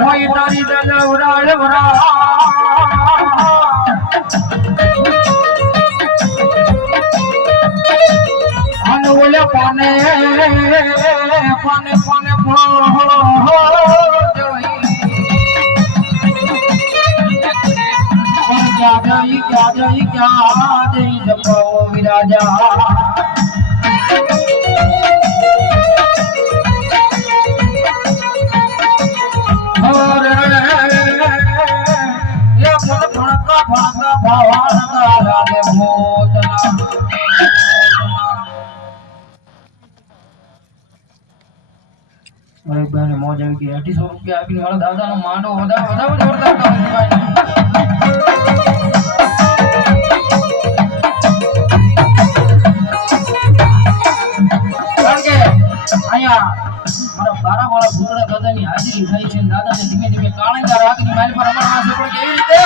મોઈ તારી દલ ઉરાળ વરા અનુલે પાને પાને પાને ક્યાં જઈ ક્યાં જઈ ક્યાં જઈ જપો વિરાજા ભણકા ભણકા ભાવાના રાગે ભોજના અરે બેન મોજ આવી ગઈ અઢીસો રૂપિયા આપીને મારા દાદાનો માંડો વધારે વધારે જોરદાર કામ કરાય. કારણ કે અહીંયા મારા બારાવાળા ભૂતળા દાદાની હાજરી થાય છે અને દાદાને ધીમે ધીમે કાળંગા રાખીને મારી પર અમારા પાસે પણ કેવી રીતે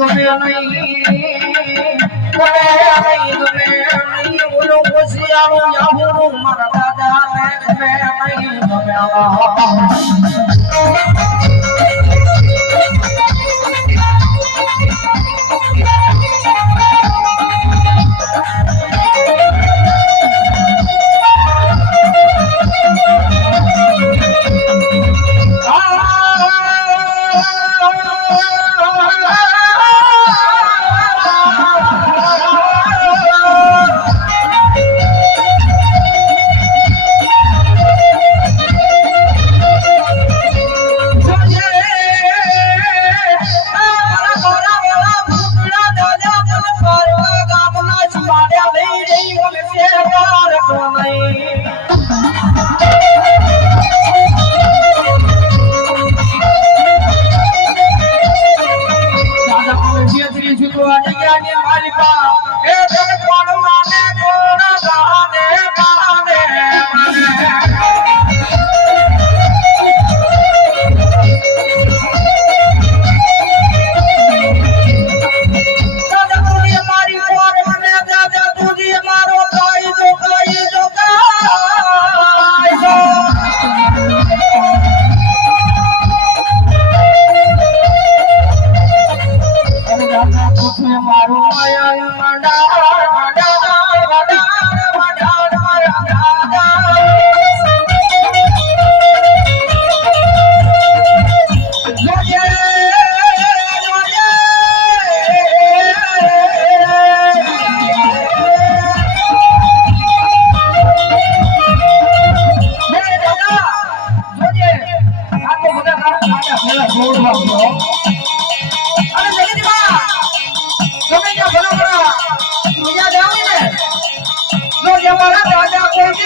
ગમે નહીં ગમે નહીં ગમે નહીં ઓલો હોશિયારો યાહુનું મારા મે નહીં ગમે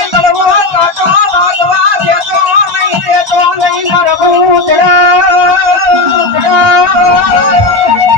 haciendo